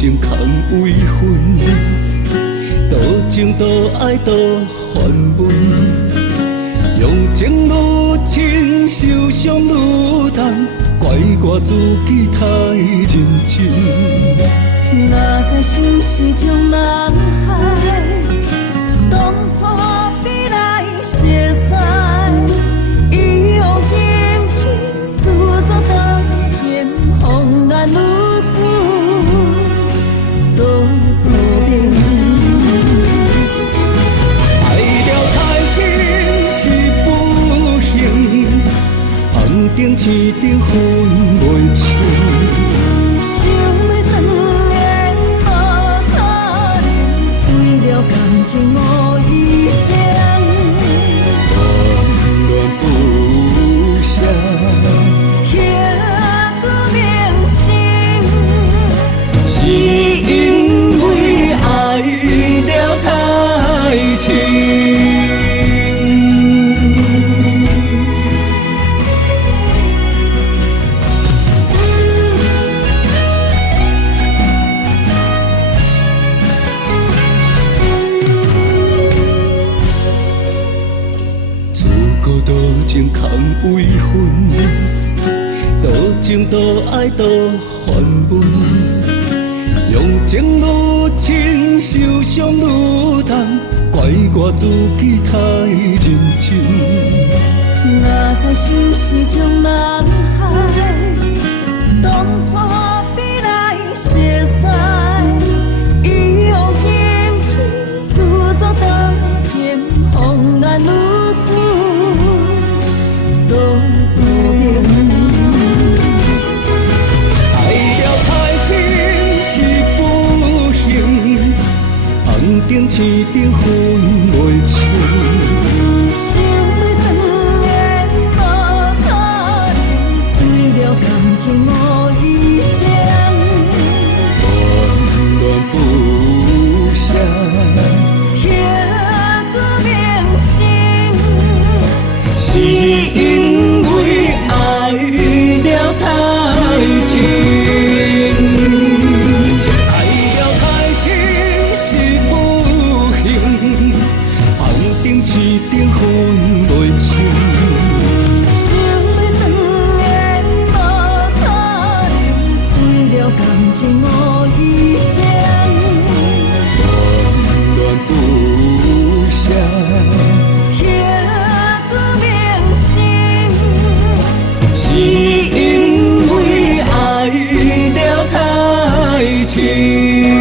情空为分，多情多爱多烦闷，用情愈深，受伤愈重，怪我自己太认真。若知心是种人海，当初比来熟悉，一往情深，自作当前，风难如此，多明。爱了太深是不幸，红灯青灯分袂清。感情无意声，乱不详，刻骨铭心，是因为爱了太深。多情空为分，多情多爱多烦闷，用情愈深，受伤愈重，怪我自己太认真。若知心是种人海，当初比来熟悉，一往情深，自作当前，风难如此。爱了太深是不幸，红灯青灯分袂清。想要断缘无可能，为了感情无意声，乱不详，刻骨铭心，是因为爱了太深。爱了太深是不幸，红灯青灯分袂清。想要断缘无可能，为了感情无意声，乱不详，刻骨铭心，是因为爱了太深。